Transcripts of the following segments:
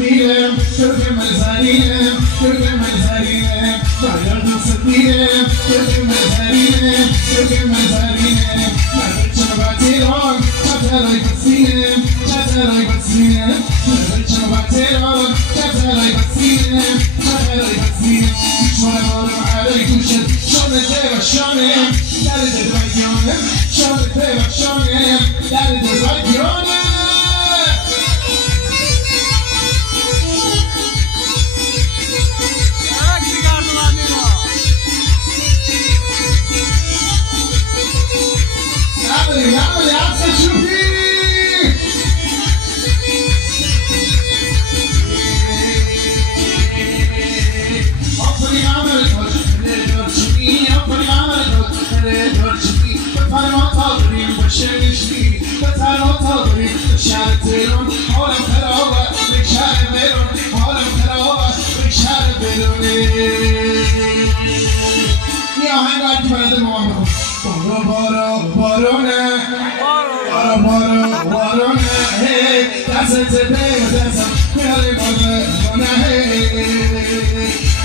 سفيرم تركم الزريم تركم الزريم بعد سفيرم تركم الزريم تركم الزريم ما بتشوف بعتيرون شتراي بسيم شتراي بسيم ما بتشوف بعتيرون شتراي بسيم شتراي بسيم شلون أمر عليك وشد شلون تبغى شلونم داري تبغيونم شلون تبغى شلونم داري تبغيونم نعمل عسل شوفي أفضل عمل دورشي أفضل عمل دورشي بتهرب طاغري بشرشي بتهرب طاغري شارتيرون حولم خرابة بشار بيرون حولم خرابة بشار بيروني يا هاي قاعد تبرد الموضوع بارو بارو بارونه بارو بارو بارونه هی دست تبی دستم میاری بارونه هی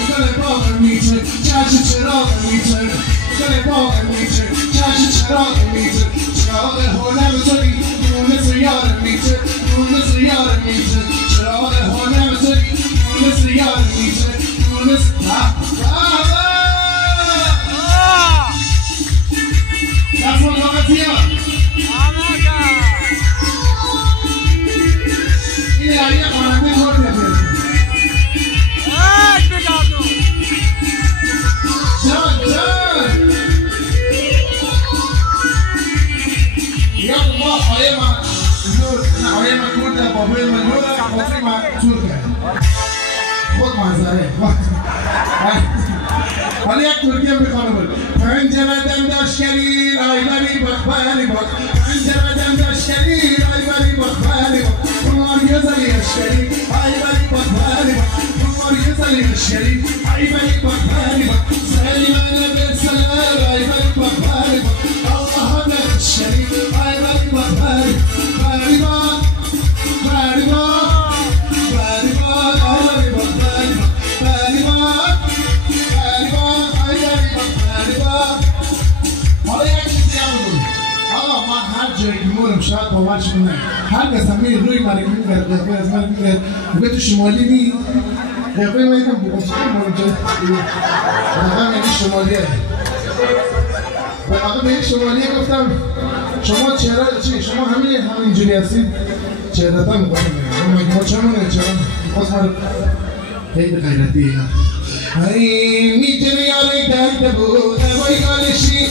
گل باغ میشه چشم چراغ میشه گل باغ میشه چشم چراغ میشه چراغ هنر بزنی نون سیاره میشه نون سیاره میشه چراغ هنر بزنی نون سیاره میشه نون سیاره That's what I'm here. Yeah, yeah, I'm going to go. John. Yeah, what I am good at Bobby Manura, Bobby Turka. What was that? ولی یک ترکیه میخوانم پنجره دم داشتگیر آی بری بخبری بخ پنجره دم داشتگیر آی بری بخبری بخ بمار یزلی اشکری آی بری بخبری بخ بمار یزلی اشکری آی بری بخبری بخ سهلی من بسلر آی بری بخبری بخ الله همه اشکری آی بری بخبری بخبری بخ بخبری بخ بخبری بخ آی بری بخبری بخ بخبری بخ حالا یک چیزی هم بود آقا من هر جایی که میمونم شاید باورش کنه هر کس هم میره روی مرگی میگره قیافه از من میگره میگه تو شمالی می قیافه من یکم بکنم یعنی شمالیه به این شمالیه گفتم شما چهره چی؟ شما همینجوری هستید چهره تا میکنم ما چمونه چهره باز من خیلی غیرتی اینا میتونی آلی دهده بود نبایی گالشی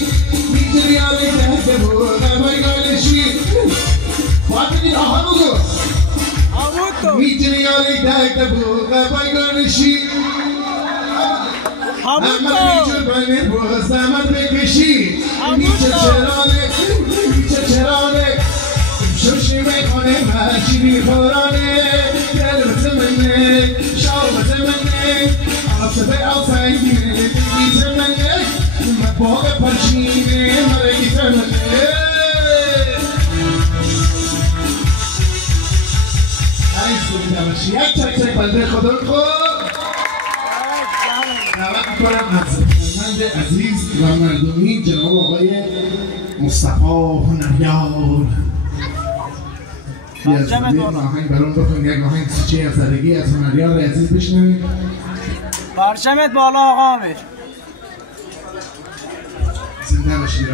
میتونی آلی دهده بود نبایی گالشی فاطمی آها بگو میتونی آلی دهده بود نبایی گالشی اما میتون بنی بود زمت بکشی میچه چرانه شوشی میکنه مشیری خورانه دل بزمنه شاو بزمنه آسفه آسنگینه دیگی زمنه مباق پرچینه مرگی زمنه این سوری نباشی یک چک بلده خودم دعوت میکنم از فرمند عزیز و مردمی جناب آقای مصطفی هنریار از آهنگ برون بخون یک آهنگ چه از زدگی از هنریار عزیز بشنوید پرچمت بالا آقا امیر زنده باشید